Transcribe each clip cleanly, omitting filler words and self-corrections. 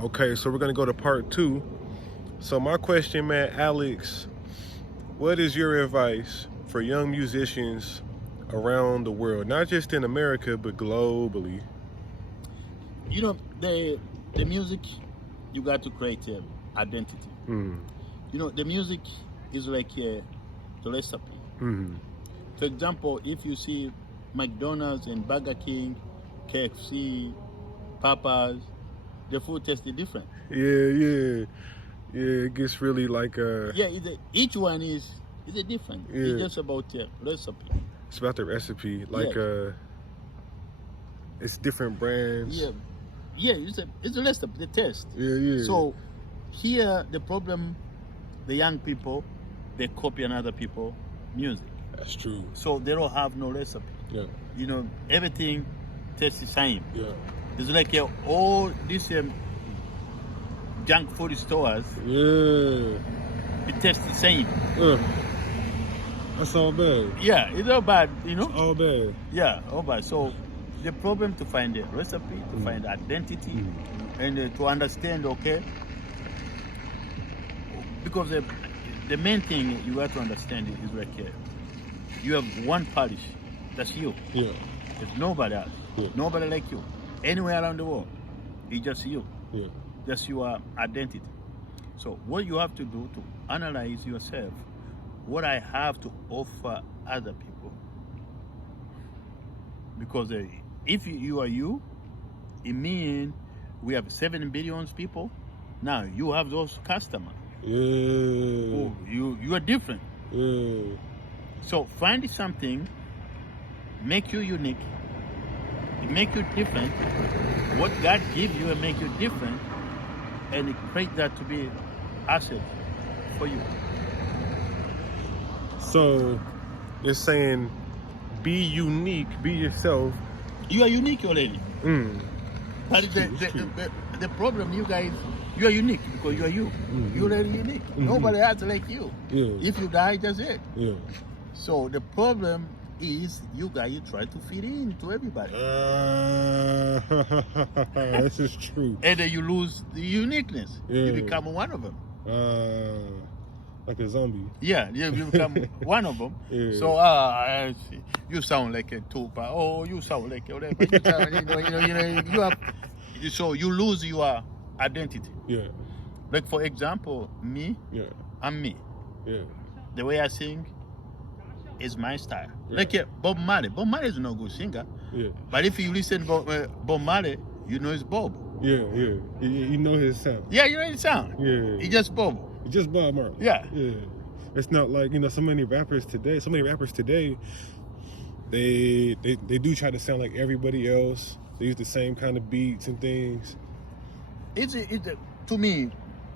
Okay, so we're gonna go to part 2. So my question, man, Alex, what is your advice for young musicians around the world, not just in America, but globally? You know, the music, you got to create an identity. Mm. You know, the music is like the recipe. Mm. For example, if you see McDonald's and Burger King, KFC, Papa's, the food tastes different. Yeah. It gets really like each one is a different. Yeah. It's just about the recipe. It's about the recipe, like it's different brands. It's a recipe, the taste. Yeah. So here the problem, the young people, they copy another people music. That's true. So they don't have no recipe. Yeah. You know, everything tastes the same. Yeah. It's like all these junk food stores. Yeah. It tastes the same. That's all bad. Yeah, it's all bad, you know? All bad. Yeah, all bad. So the problem to find a recipe, to find identity, and to understand, okay? Because the main thing you have to understand is like you have one parish, that's you. Yeah. There's nobody else. Yeah. Nobody like you. Anywhere around the world, it's just you. Yeah. That's your identity. So what you have to do to analyze yourself, what I have to offer other people. Because if you are you, it means we have 7 billion people. Now you have those customers. Yeah. Oh, you are different. Yeah. So find something, make you unique, make you different. What God gives you and make you different, and create that to be asset for you. So it's saying be unique, be yourself. You are unique already. But true. the problem, you guys, you are unique because you are you. You're already unique. Nobody else like you. Yeah. If you die, that's it. Yeah. So the problem is you guys, you try to fit in to everybody. This is true. And then you lose the uniqueness. Yeah. You become one of them. Like a zombie. Yeah, you become one of them. Yeah. So you sound like a Tupac. Oh, you sound like whatever. You sound, you have. So you lose your identity. Yeah. Like for example, me. Yeah. I'm me. Yeah. The way I sing is my style. Yeah. Like Bob Marley. Bob Marley is no good singer. Yeah. But if you listen to Bob Marley, you know it's Bob. Yeah. You know his sound. Yeah, you know his sound. Yeah. It's just Bob. It's just Bob Marley. Yeah. Yeah. It's not like, so many rappers today, they do try to sound like everybody else. They use the same kind of beats and things. It's to me,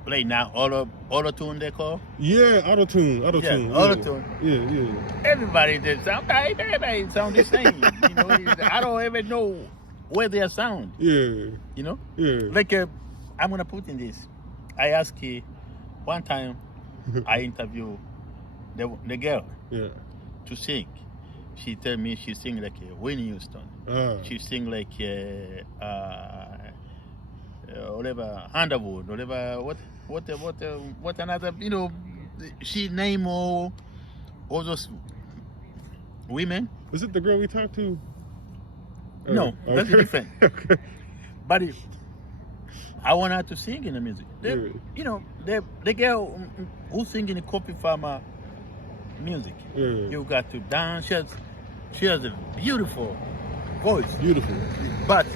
right now, auto-tune they call. Yeah, auto-tune. Yeah, auto-tune. Yeah. Everybody sound the same. I don't even know where they sound. Yeah. Yeah. Like I'm gonna put in this. I asked you one time. I interviewed the girl to sing. She tell me she sing like Whitney Houston. She sing like whatever Underwood, whatever what another she name all those women. Was it the girl we talked to? No, that's okay. different. Okay. But I want her to sing in the music. The girl who sing in the coffee farmer music. You got to dance. She has a beautiful voice. Beautiful. But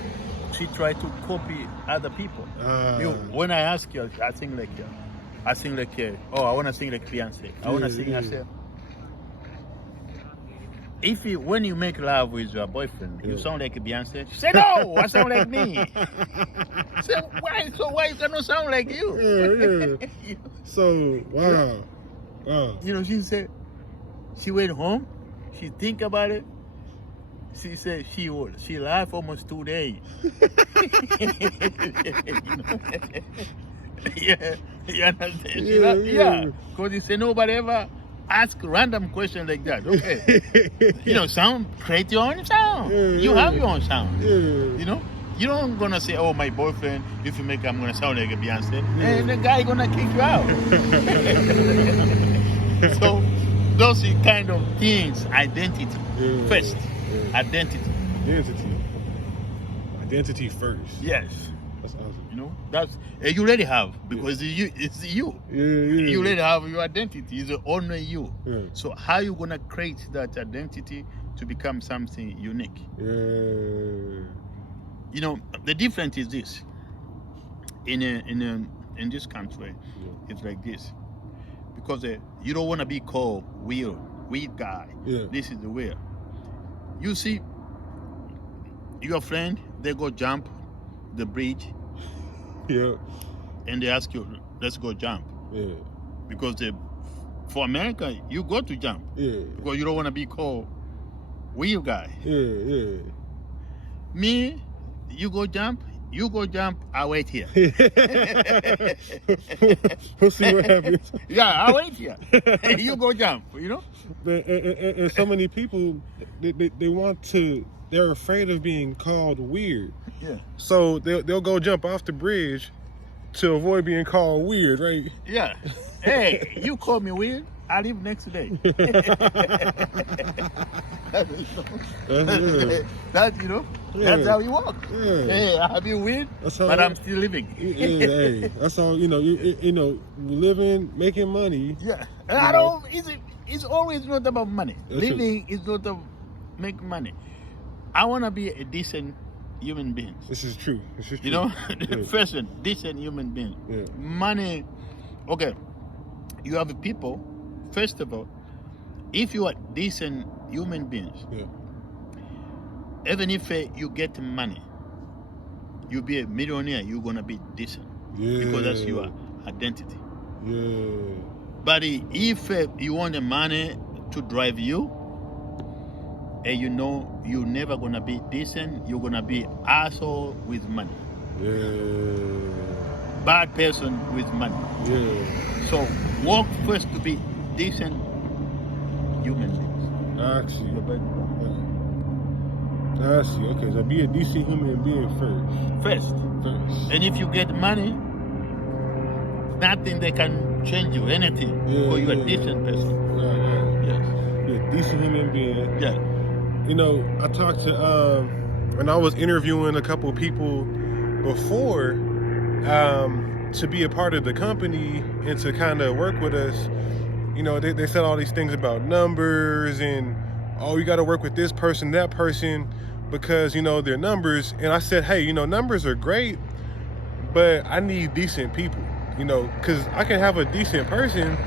she tried to copy other people. When I ask her, I sing like I want to sing like Beyonce. I want to sing herself. When you make love with your boyfriend, you sound like Beyonce. She said, no, I sound like me. So why you cannot sound like you? Yeah. So, wow. She said, she went home, she think about it. She said she laughed almost 2 days. Yeah, you understand? Yeah, because he said nobody ever ask random question like that. Okay, create your own sound. You have your own sound. You don't gonna say, "Oh, my boyfriend, if you make, I'm gonna sound like a Beyonce," and the guy gonna kick you out. So those kind of things, identity first, identity first. Yes, That's awesome. you know that's you already have because it's you. You already have your identity. It's only you. So how you gonna create that identity to become something unique? You know, the difference is this. In this country, it's like this, because you don't want to be called weird guy. This is the weird. You see, your friend, they go jump the bridge. And they ask you, let's go jump. Because for America, you go to jump. Because you don't want to be called weird guy. Me, you go jump, I wait here. We'll see what happens. I wait here. You go jump, you know? And so many people, they want to, they're afraid of being called weird. So they'll go jump off the bridge to avoid being called weird, right? Hey, you call me weird, I live next day. That's you know, that's how you walk. Hey, I have been weird, but I'm still living. Hey, that's all. You know, living, making money. And I don't. It's always not about money. Living is not about making money. I want to be a decent human being. This is true. You know, first one, decent human being. Money. Okay, you have people. First of all, if you are decent human beings, even if you get money, you be a millionaire, you're gonna be decent because that's your identity. But if you want the money to drive you, and you know you're never gonna be decent, you're gonna be asshole with money. Bad person with money. So work first to be decent human beings. I see. Okay, so be a decent human being first. And if you get money, nothing they can change you, anything. Because you're a decent person. Be a decent human being. You know, I talked to when I was interviewing a couple people before to be a part of the company and to kind of work with us. You know, they said all these things about numbers and, oh, you got to work with this person, that person, because, you know, they're numbers. And I said, hey, you know, numbers are great, but I need decent people, you know, because I can have a decent person.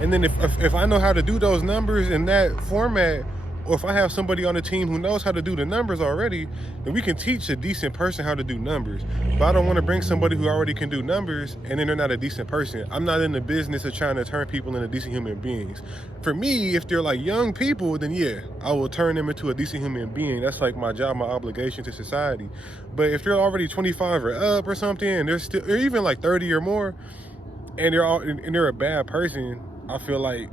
And then if I know how to do those numbers in that format, or if I have somebody on the team who knows how to do the numbers already, then we can teach a decent person how to do numbers. But I don't want to bring somebody who already can do numbers and then they're not a decent person. I'm not in the business of trying to turn people into decent human beings. For me, if they're like young people, then yeah, I will turn them into a decent human being. That's like my job, my obligation to society. But if they're already 25 or up or something, and they're even like 30 or more, and they're a bad person, I feel like,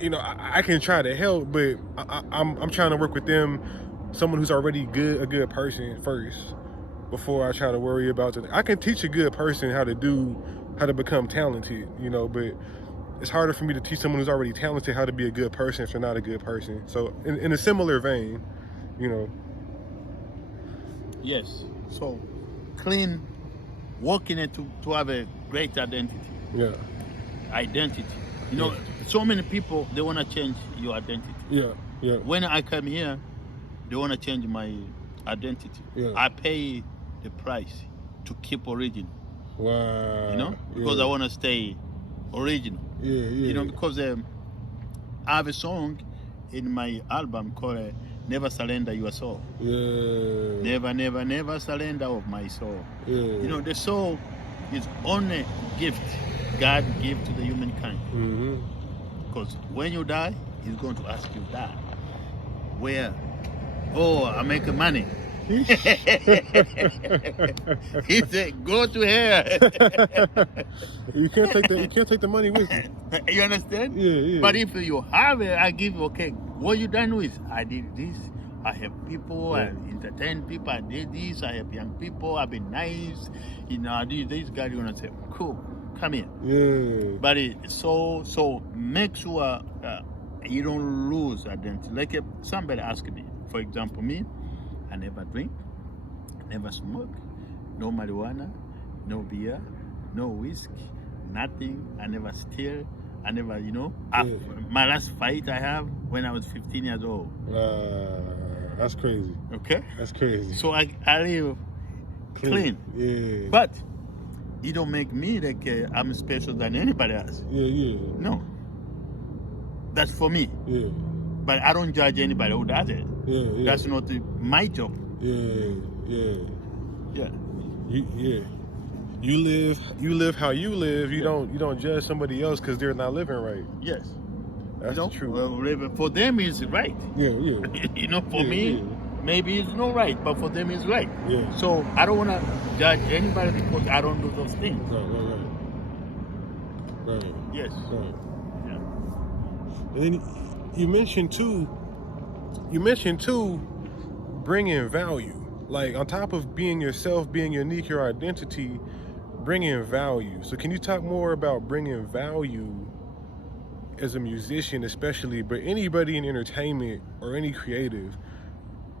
you know, I can try to help, but I'm trying to work with them, someone who's already a good person first, before I try to worry about it. I can teach a good person how to become talented, you know, but it's harder for me to teach someone who's already talented how to be a good person if they're not a good person. So in a similar vein, you know. Yes. So clean, working it to have a great identity. Identity. You know, so many people, they want to change your identity. When I come here, they want to change my identity. I pay the price to keep original. Wow. You know, because I want to stay original. You know, because I have a song in my album called Never Surrender Your Soul. Never, never, never surrender of my soul. You know, the soul is only gift God gave to the humankind. Because when you die, He's going to ask you that. Where? Oh, I make money. He said, go to hell. You can't take the money with you. You understand? Yeah. But if you have it, I give you, okay, what you done with? I did this. I help people, and entertain people. I did this. I help young people. I've been nice. You know, I did this guy. You want to say, cool, come here. Yeah. But so make sure you don't lose identity. Like if somebody asked me, for example, me, I never drink, never smoke, no marijuana, no beer, no whiskey, nothing. I never steal. I never, my last fight I have when I was 15 years old. That's crazy. Okay? That's crazy. So I live clean. Yeah. But it don't make me like I'm special than anybody else. Yeah. No. That's for me. Yeah. But I don't judge anybody who does it. Yeah. That's not my job. Yeah. Yeah. You live how you live. You don't judge somebody else because they're not living right. Yes. That's true. Well, for them it's right. Yeah. For me, maybe it's not right, but for them it's right. Yeah. So I don't want to judge anybody because I don't do those things. Right. Yes. Right. Yeah. And then you mentioned too, bringing value. Like on top of being yourself, being unique, your identity, bringing value. So can you talk more about bringing value as a musician, especially, but anybody in entertainment or any creative,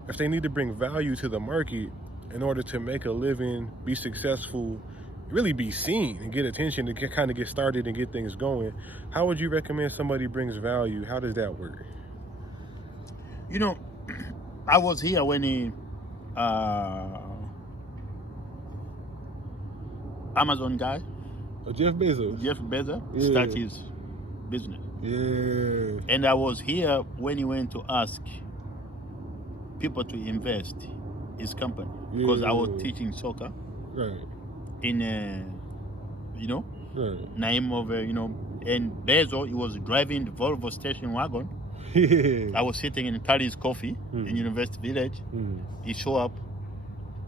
if they need to bring value to the market in order to make a living, be successful, really be seen and get attention to kind of get started and get things going, how would you recommend somebody brings value? How does that work? I was here when Amazon guy, Jeff Bezos started his business. Yeah. And I was here when he went to ask people to invest his company because I was teaching soccer. Right. In name of and Bezos, he was driving the Volvo station wagon. I was sitting in Tari's coffee in University Village. He showed up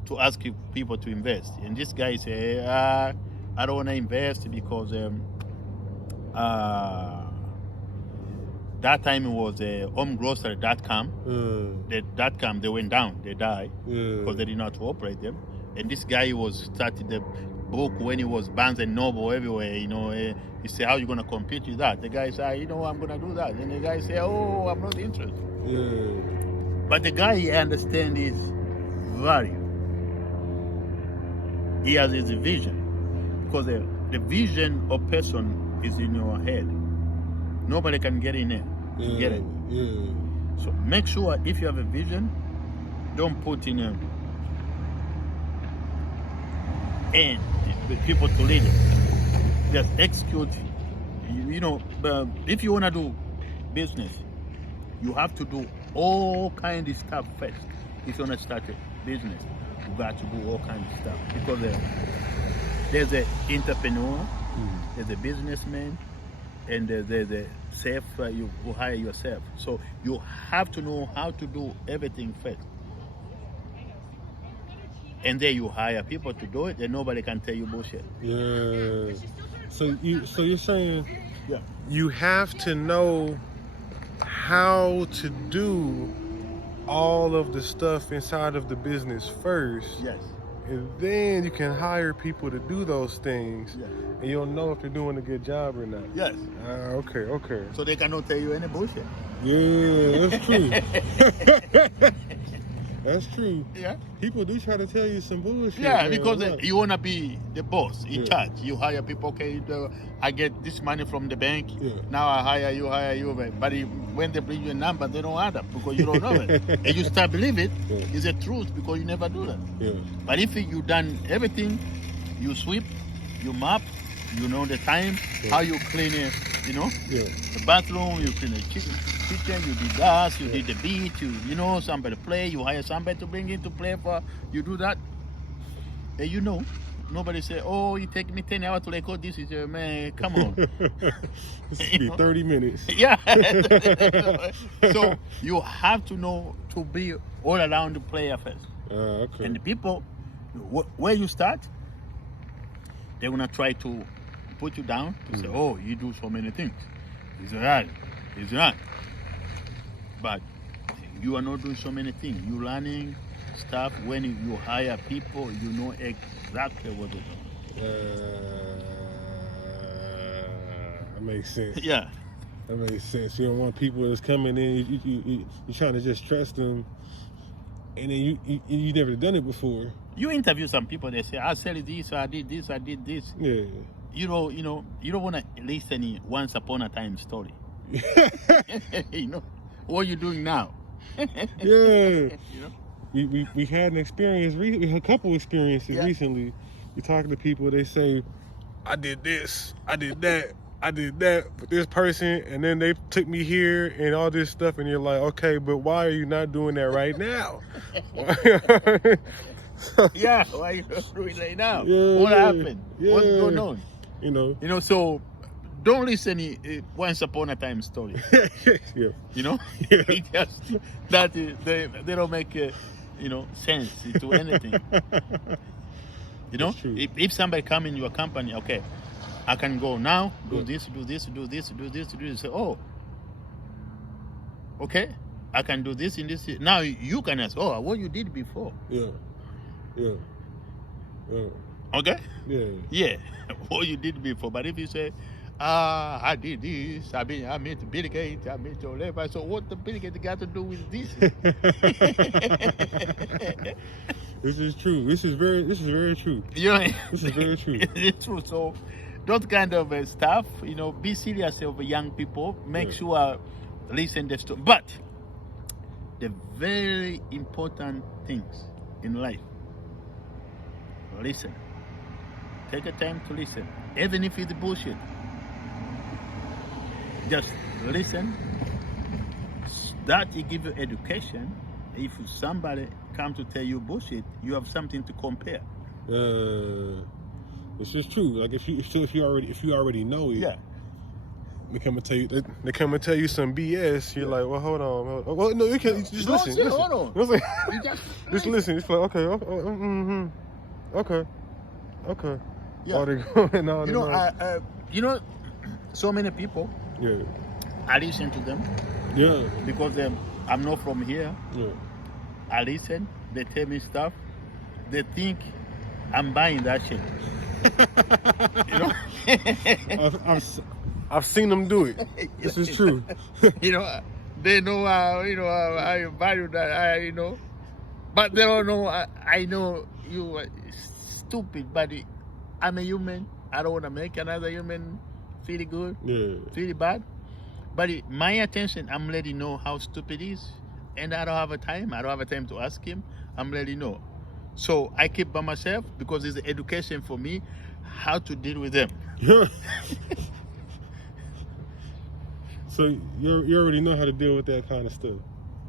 to ask people to invest, and this guy said, I don't want to invest because that time it was homegrocery.com. The .com, they went down, they died because they did not operate them. And this guy was starting the book when he was Barnes and Noble everywhere. He said, "How are you gonna compete with that?" The guy said, "I'm gonna do that." And the guy said, "Oh, I'm not interested." But the guy, he understands his value. He has his vision, because the vision of person is in your head. Nobody can get in there. Get it? So make sure if you have a vision, don't put in and people to lead it. Just execute. If you want to do business, you have to do all kind of stuff first. If you want to start a business, you got to do all kind of stuff, because there's an entrepreneur, there's a businessman, and there's a self, you hire yourself. So you have to know how to do everything first. And then you hire people to do it, and nobody can tell you bullshit. Yeah. So you're saying you have to know how to do all of the stuff inside of the business first. Yes. And then you can hire people to do those things. Yes. And you'll know if they're doing a good job or not. Yes. Okay. So they cannot tell you any bullshit. Yeah, that's true. That's true. Yeah. People do try to tell you some bullshit. Yeah, man. because you want to be the boss in charge. You hire people, okay, I get this money from the bank. Yeah. Now I hire you. But when they bring you a number, they don't add up because you don't know it. And you start believing it's the truth because you never do that. Yeah. But if you done everything, you sweep, you mop, you know the time, how you clean it, the bathroom, you clean the kitchen, you did gas, you did the beat, somebody play, you hire somebody to bring in to play for, you do that. And nobody say, oh, it take me 10 hours to record this. Is man, come on. This be 30 minutes. Yeah. So you have to know to be all around the player first. Okay. And the people, where you start, they're gonna try to put you down to say, oh, you do so many things. It's right. But you are not doing so many things. You're learning stuff. When you hire people, you know exactly what they're doing. That makes sense. Yeah. That makes sense. You don't want people that's coming in, you're trying to just trust them, and then you never done it before. You interview some people, they say, I sell this, I did this, I did this. Yeah. You don't want to listen once upon a time story. You know, what you doing now? Yeah. You know? We had an experience, a couple experiences recently. You're talking to people, they say, I did this, I did that, I did that with this person, and then they took me here and all this stuff, and you're like, okay, but why are you not doing that right now? Yeah, why are you not doing it right now? Yeah, what happened? yeah. What's going on? You know, so don't listen once upon a time story. Yeah. You know, Yeah. they don't make sense to anything. You know, if somebody come in your company, okay, I can go now, do this, do this, do this, do this, do this. Say, oh, okay, I can do this in this. Now you can ask, oh, what you did before. Yeah. Okay. Yeah. What you did before. But if you say, I did this, I met Bill Gates, I met whatever. So what the Bill Gates got to do with this? This is true. This is very true. You know, This is very true. It's true. So those kind of stuff, be serious of young people. Make sure listen the story. But the very important things in life, listen. Take a time to listen, even if it's bullshit. Just listen. That will give you education. If somebody comes to tell you bullshit, you have something to compare. This is true. Like if you already know it, they come and tell you some BS. You're like, well, hold on. Well, no, you can't. Just listen. Hold on. Just listen. It's like, okay, okay. Yeah. All they going on. So many people. Yeah. I listen to them. Yeah. Because I'm not from here. Yeah. I listen. They tell me stuff. They think I'm buying that shit. I've seen them do it. This is true. They know I value that. But they don't know. I know you are stupid, but I'm a human. I don't want to make another human feel good, feel bad. But my attention, I'm letting know how stupid he is, and I don't have a time. I don't have a time to ask him. I'm letting know. So I keep by myself because it's education for me how to deal with them. So you already know how to deal with that kind of stuff.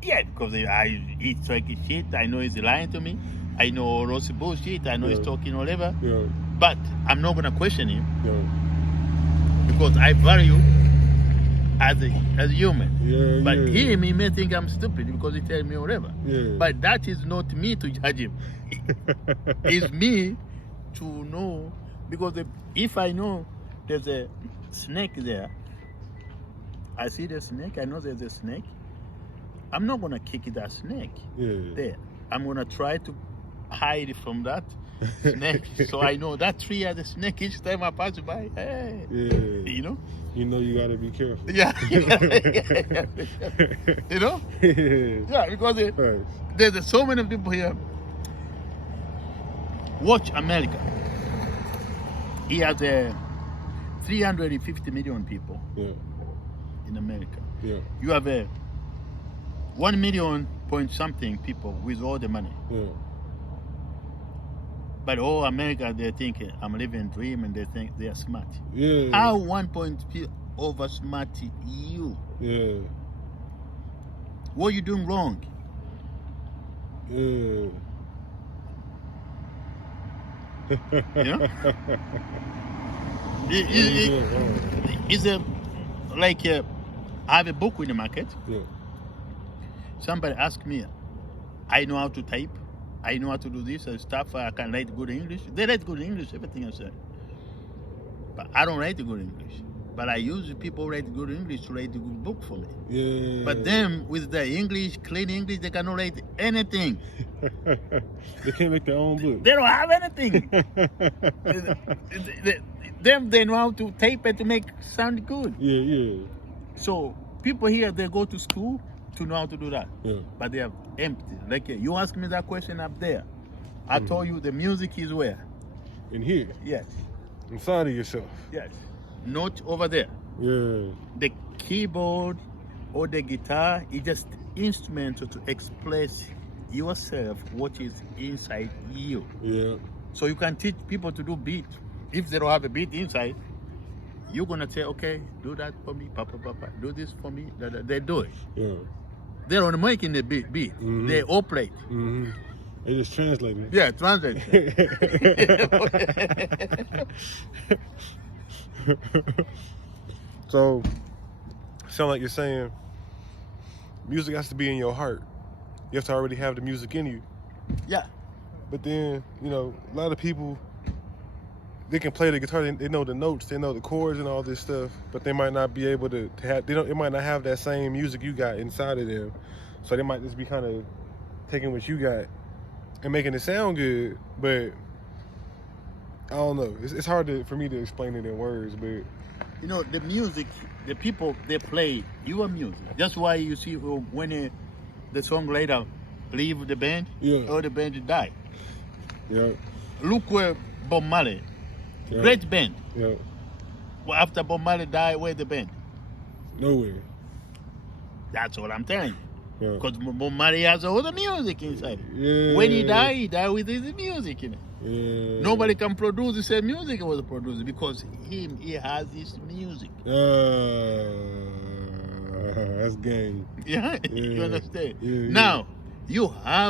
Yeah, because he's talking shit. I know he's lying to me. I know all those bullshit. I know he's talking whatever. Yeah. But I'm not gonna question him because I value as a human. But he may think I'm stupid because he tells me whatever. But that is not me to judge him. It's me to know, because if I know there's a snake there, I see the snake, I know there's a snake, I'm not gonna kick that snake there. I'm gonna try to hide from that snake. So I know that tree has a snake. Each time I pass by, hey, you know you gotta be careful. Yeah. Because there's so many people here. Watch America. He has 350 million people in America. You have 1 million point something people with all the money. But all America, they think I'm living a dream, and they think they are smart. How 1 point over smart you? What are you doing wrong? It's like I have a book in the market. Somebody asked me, I know how to type, I know how to do this and stuff, I can write good English. They write good English, everything I said. But I don't write good English. But I use people write good English to write a good book for me. Yeah. But them with the English, clean English, they cannot write anything. They can't make their own book. They don't have anything. They know how to tape it to make sound good. Yeah. So people here, they go to school to know how to do that. Yeah. But they are empty. Like you asked me that question up there. I told you the music is where? In here. Yes. Inside of yourself. Yes. Not over there. Yeah. The keyboard or the guitar is just instrumental to express yourself, what is inside you. Yeah. So you can teach people to do beat. If they don't have a beat inside, you're gonna say, okay, do that for me, papa, do this for me. They do it. Yeah. They're not making the beat. Mm-hmm. They operate. Mm-hmm. They just translate it. Yeah, translate. So, sound like you're saying music has to be in your heart. You have to already have the music in you. Yeah. But then, a lot of people, they can play the guitar, they know the notes, they know the chords and all this stuff, but they might not be able to have, they might not have that same music you got inside of them. So they might just be kind of taking what you got and making it sound good, but I don't know. It's hard for me to explain it in words, but the music, the people, they play your music. That's why you see when the songwriter leave the band, or the band die. Yeah. Look where Bob Marley, great band. Yeah. Well, after Bob Marley died, where the band? Nowhere. That's what I'm telling you. Yeah. Because Bob Marley has all the music inside. Yeah. When he died with his music in it. Yeah. Nobody can produce the same music he was producing because he has his music. That's game. Yeah, you understand? Yeah. Now, you have